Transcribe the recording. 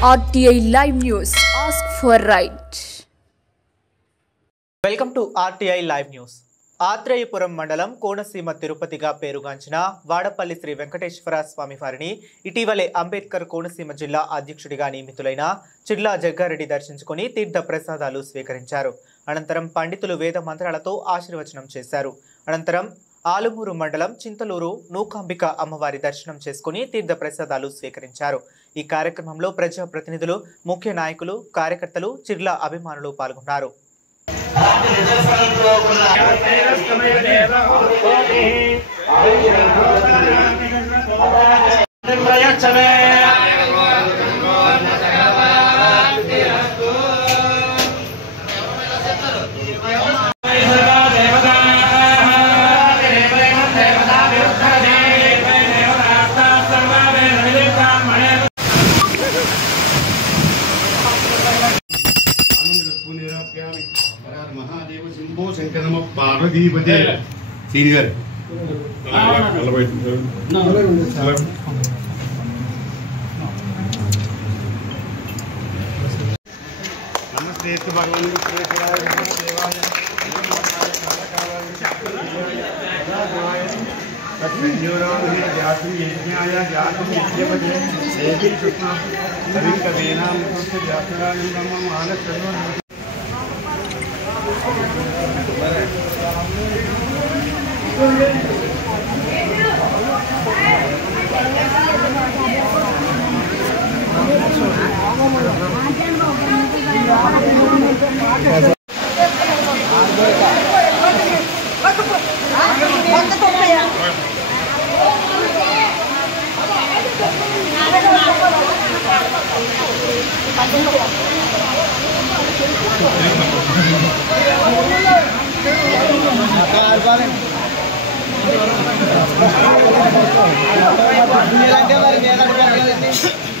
RTI Live News. Ask for right. Welcome to RTI Live News. Atreyapuram మండలం కోనసీమ తిరుపతిగా పేరుగాంచిన వాడపల్లి శ్రీ వెంకటేశ్వర స్వామి వారిని ఇటీవలే అంబేద్కర్ కోనసీమ జిల్లా అధ్యక్షుడిగా నియమితులైన చిర్లా జగ్గారెడ్డి దర్శించుకుని తీర్థ ప్రసాదాలు స్వీకరించారు. అనంతరం పండితులు వేద మంత్రాలతో ఆశీర్వచనం చేశారు. అనంతరం ఆలుమూరు మండలం చింతలూరు నూకాంబిక అమ్మవారి దర్శనం చేసుకుని తీర్థ ప్రసాదాలు స్వీకరించారు. ఈ కార్యక్రమంలో ప్రజా ప్రతినిధులు, ముఖ్య నాయకులు, కార్యకర్తలు, చిర్లా అభిమానులు పాల్గొన్నారు. महादेव सिंभो शंकर पार्वतीपते सीनियर नमस्ते भगवान Ini